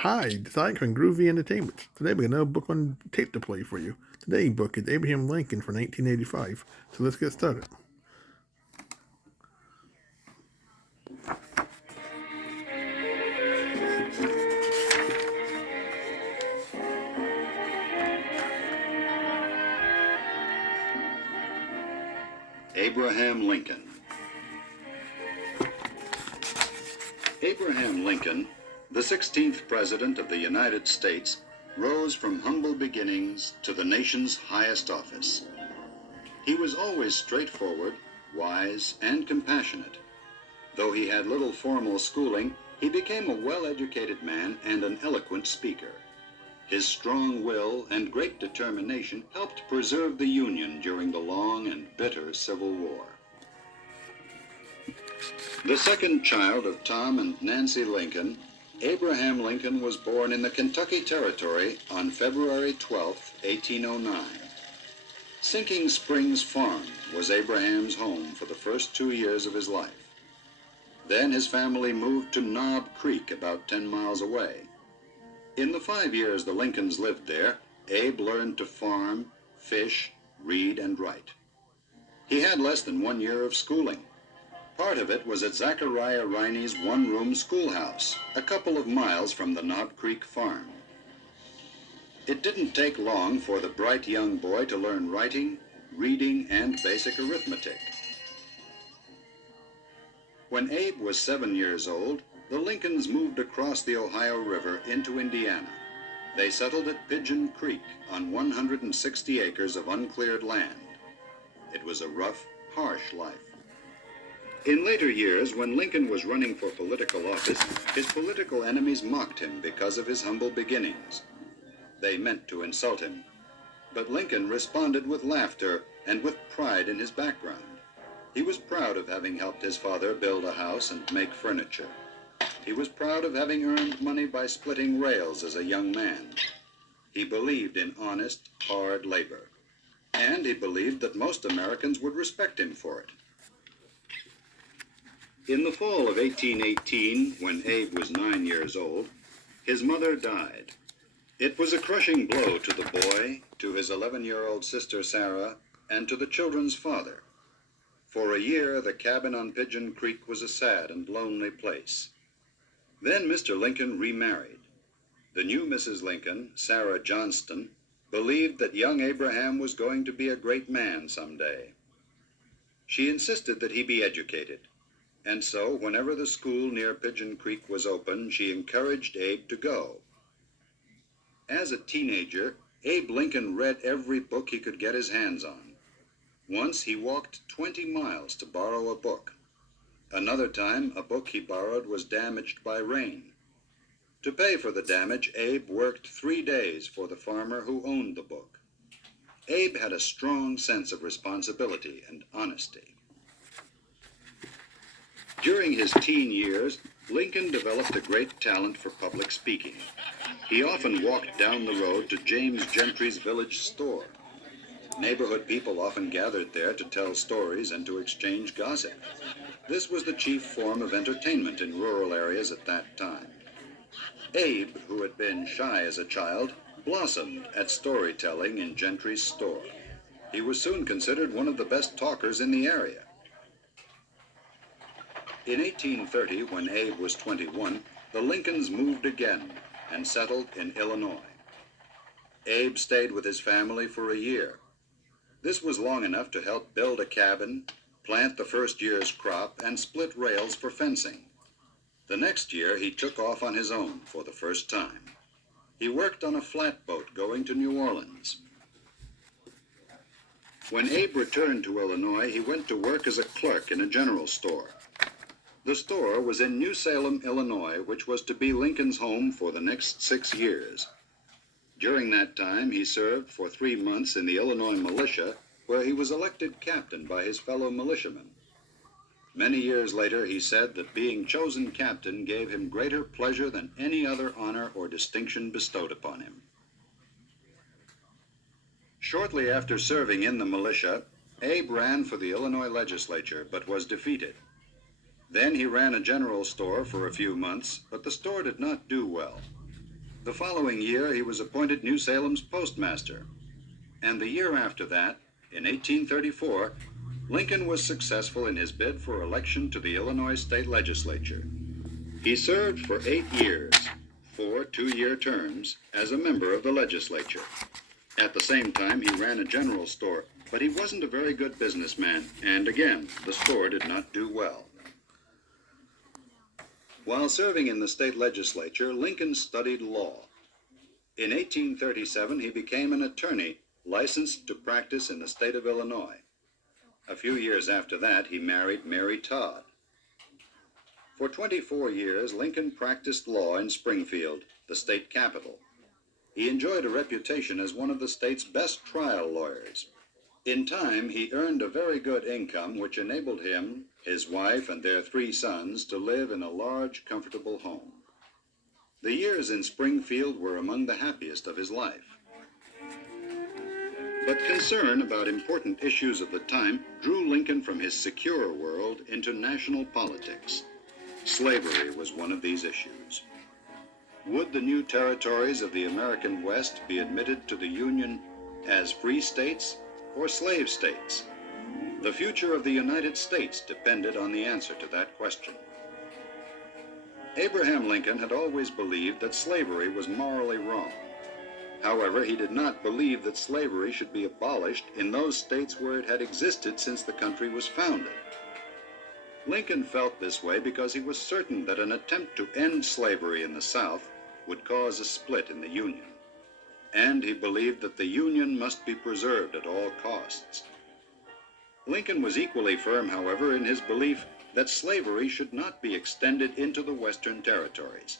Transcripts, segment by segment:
Hi, Design from Groovy Entertainment. Today we got another book on tape to play for you. Today's book is Abraham Lincoln for 1985. So let's get started. Abraham Lincoln. Abraham Lincoln, the 16th President of the United States, rose from humble beginnings to the nation's highest office. He was always straightforward, wise, and compassionate. Though he had little formal schooling, he became a well-educated man and an eloquent speaker. His strong will and great determination helped preserve the Union during the long and bitter Civil War. The second child of Tom and Nancy Lincoln, Abraham Lincoln was born in the Kentucky Territory on February 12, 1809. Sinking Springs Farm was Abraham's home for the first 2 years of his life. Then his family moved to Knob Creek, about 10 miles away. In the 5 years the Lincolns lived there, Abe learned to farm, fish, read, and write. He had less than 1 year of schooling. Part of it was at Zachariah Riney's one-room schoolhouse, a couple of miles from the Knob Creek farm. It didn't take long for the bright young boy to learn writing, reading, and basic arithmetic. When Abe was 7 years old, the Lincolns moved across the Ohio River into Indiana. They settled at Pigeon Creek on 160 acres of uncleared land. It was a rough, harsh life. In later years, when Lincoln was running for political office, his political enemies mocked him because of his humble beginnings. They meant to insult him. But Lincoln responded with laughter and with pride in his background. He was proud of having helped his father build a house and make furniture. He was proud of having earned money by splitting rails as a young man. He believed in honest, hard labor. And he believed that most Americans would respect him for it. In the fall of 1818, when Abe was 9 years old, his mother died. It was a crushing blow to the boy, to his 11-year-old sister Sarah, and to the children's father. For a year, the cabin on Pigeon Creek was a sad and lonely place. Then Mr. Lincoln remarried. The new Mrs. Lincoln, Sarah Johnston, believed that young Abraham was going to be a great man someday. She insisted that he be educated. And so, whenever the school near Pigeon Creek was open, she encouraged Abe to go. As a teenager, Abe Lincoln read every book he could get his hands on. Once he walked 20 miles to borrow a book. Another time, a book he borrowed was damaged by rain. To pay for the damage, Abe worked 3 days for the farmer who owned the book. Abe had a strong sense of responsibility and honesty. During his teen years, Lincoln developed a great talent for public speaking. He often walked down the road to James Gentry's village store. Neighborhood people often gathered there to tell stories and to exchange gossip. This was the chief form of entertainment in rural areas at that time. Abe, who had been shy as a child, blossomed at storytelling in Gentry's store. He was soon considered one of the best talkers in the area. In 1830, when Abe was 21, the Lincolns moved again and settled in Illinois. Abe stayed with his family for a year. This was long enough to help build a cabin, plant the first year's crop, and split rails for fencing. The next year, he took off on his own for the first time. He worked on a flatboat going to New Orleans. When Abe returned to Illinois, he went to work as a clerk in a general store. The store was in New Salem, Illinois, which was to be Lincoln's home for the next 6 years. During that time, he served for 3 months in the Illinois militia, where he was elected captain by his fellow militiamen. Many years later, he said that being chosen captain gave him greater pleasure than any other honor or distinction bestowed upon him. Shortly after serving in the militia, Abe ran for the Illinois legislature, but was defeated. Then he ran a general store for a few months, but the store did not do well. The following year, he was appointed New Salem's postmaster. And the year after that, in 1834, Lincoln was successful in his bid for election to the Illinois state legislature. He served for 8 years, 4 two-year terms, as a member of the legislature. At the same time, he ran a general store, but he wasn't a very good businessman, and again, the store did not do well. While serving in the state legislature, Lincoln studied law. In 1837, he became an attorney licensed to practice in the state of Illinois. A few years after that, he married Mary Todd. For 24 years, Lincoln practiced law in Springfield, the state capital. He enjoyed a reputation as one of the state's best trial lawyers. In time, he earned a very good income, which enabled him, his wife, and their 3 sons to live in a large, comfortable home. The years in Springfield were among the happiest of his life. But concern about important issues of the time drew Lincoln from his secure world into national politics. Slavery was one of these issues. Would the new territories of the American West be admitted to the Union as free states or slave states? The future of the United States depended on the answer to that question. Abraham Lincoln had always believed that slavery was morally wrong. However, he did not believe that slavery should be abolished in those states where it had existed since the country was founded. Lincoln felt this way because he was certain that an attempt to end slavery in the South would cause a split in the Union. And he believed that the Union must be preserved at all costs. Lincoln was equally firm, however, in his belief that slavery should not be extended into the Western territories.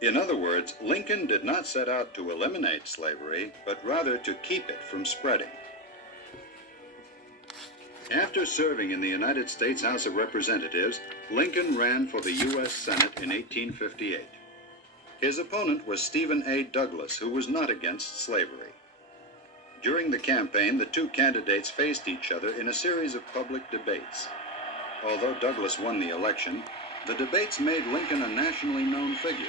In other words, Lincoln did not set out to eliminate slavery, but rather to keep it from spreading. After serving in the United States House of Representatives, Lincoln ran for the U.S. Senate in 1858. His opponent was Stephen A. Douglas, who was not against slavery. During the campaign, the 2 candidates faced each other in a series of public debates. Although Douglas won the election, the debates made Lincoln a nationally known figure.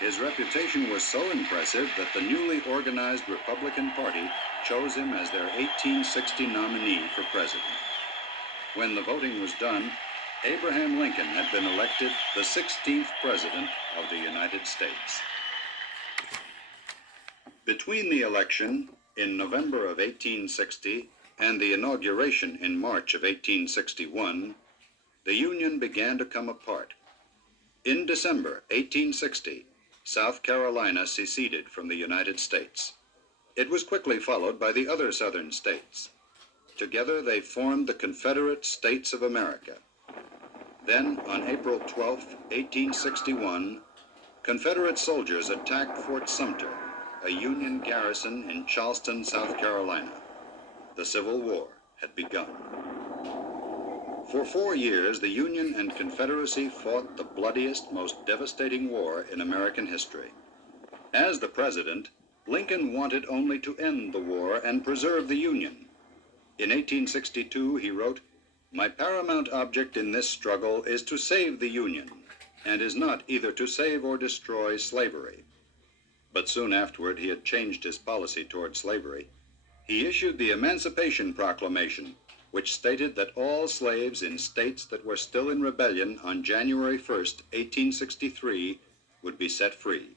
His reputation was so impressive that the newly organized Republican Party chose him as their 1860 nominee for president. When the voting was done, Abraham Lincoln had been elected the 16th president of the United States. Between the election in November of 1860 and the inauguration in March of 1861, the Union began to come apart. In December 1860, South Carolina seceded from the United States. It was quickly followed by the other southern states. Together they formed the Confederate States of America. Then, on April 12, 1861, Confederate soldiers attacked Fort Sumter, a Union garrison in Charleston, South Carolina. The Civil War had begun. For 4 years, the Union and Confederacy fought the bloodiest, most devastating war in American history. As the president, Lincoln wanted only to end the war and preserve the Union. In 1862, he wrote, "My paramount object in this struggle is to save the Union, and is not either to save or destroy slavery." But soon afterward, he had changed his policy toward slavery. He issued the Emancipation Proclamation, which stated that all slaves in states that were still in rebellion on January 1st, 1863, would be set free.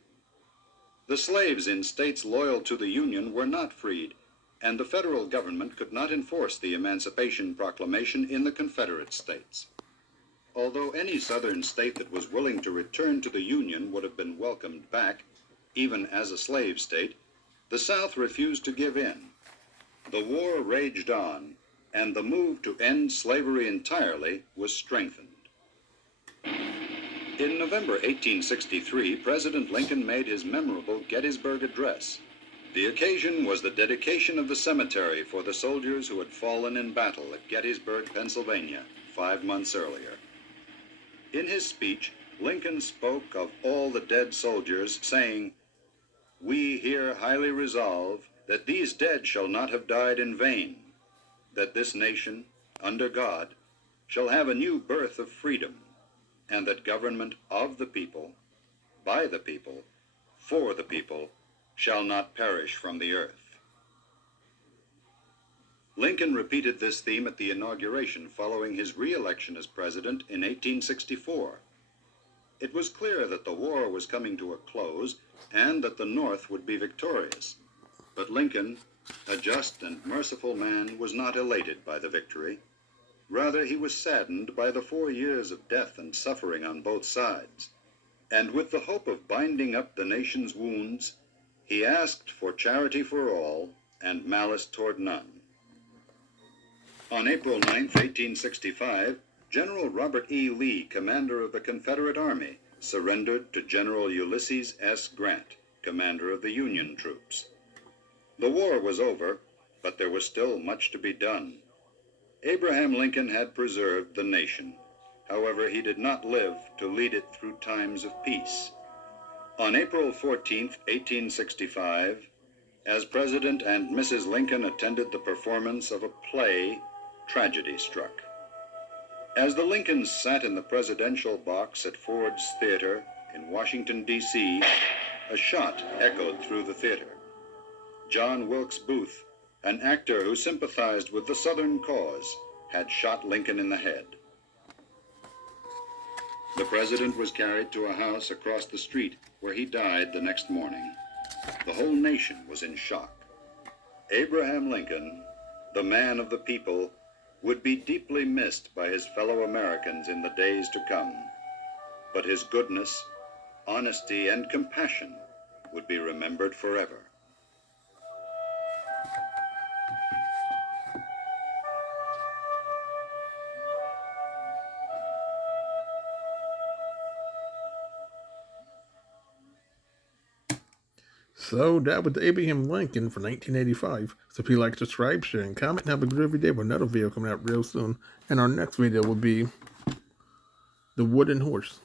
The slaves in states loyal to the Union were not freed, and the federal government could not enforce the Emancipation Proclamation in the Confederate States. Although any southern state that was willing to return to the Union would have been welcomed back, even as a slave state, the South refused to give in. The war raged on, and the move to end slavery entirely was strengthened. In November 1863, President Lincoln made his memorable Gettysburg Address. The occasion was the dedication of the cemetery for the soldiers who had fallen in battle at Gettysburg, Pennsylvania, 5 months earlier. In his speech, Lincoln spoke of all the dead soldiers, saying, "We here highly resolve that these dead shall not have died in vain, that this nation, under God, shall have a new birth of freedom, and that government of the people, by the people, for the people, shall not perish from the earth. Lincoln repeated this theme at the inauguration following his re-election as president in 1864. It was clear that the war was coming to a close and that the North would be victorious. But Lincoln, a just and merciful man, was not elated by the victory. Rather, he was saddened by the 4 years of death and suffering on both sides. And with the hope of binding up the nation's wounds, he asked for charity for all and malice toward none. On April 9, 1865, General Robert E. Lee, commander of the Confederate Army, surrendered to General Ulysses S. Grant, commander of the Union troops. The war was over, but there was still much to be done. Abraham Lincoln had preserved the nation. However, he did not live to lead it through times of peace. On April 14, 1865, as President and Mrs. Lincoln attended the performance of a play, tragedy struck. As the Lincolns sat in the presidential box at Ford's Theater in Washington, D.C., a shot echoed through the theater. John Wilkes Booth, an actor who sympathized with the Southern cause, had shot Lincoln in the head. The president was carried to a house across the street where he died the next morning. The whole nation was in shock. Abraham Lincoln, the man of the people, would be deeply missed by his fellow Americans in the days to come. But his goodness, honesty, and compassion would be remembered forever. So that was Abraham Lincoln for 1985. So if you like, subscribe, share, and comment, and have a groovy day with another video coming out real soon. And our next video will be The Wooden Horse.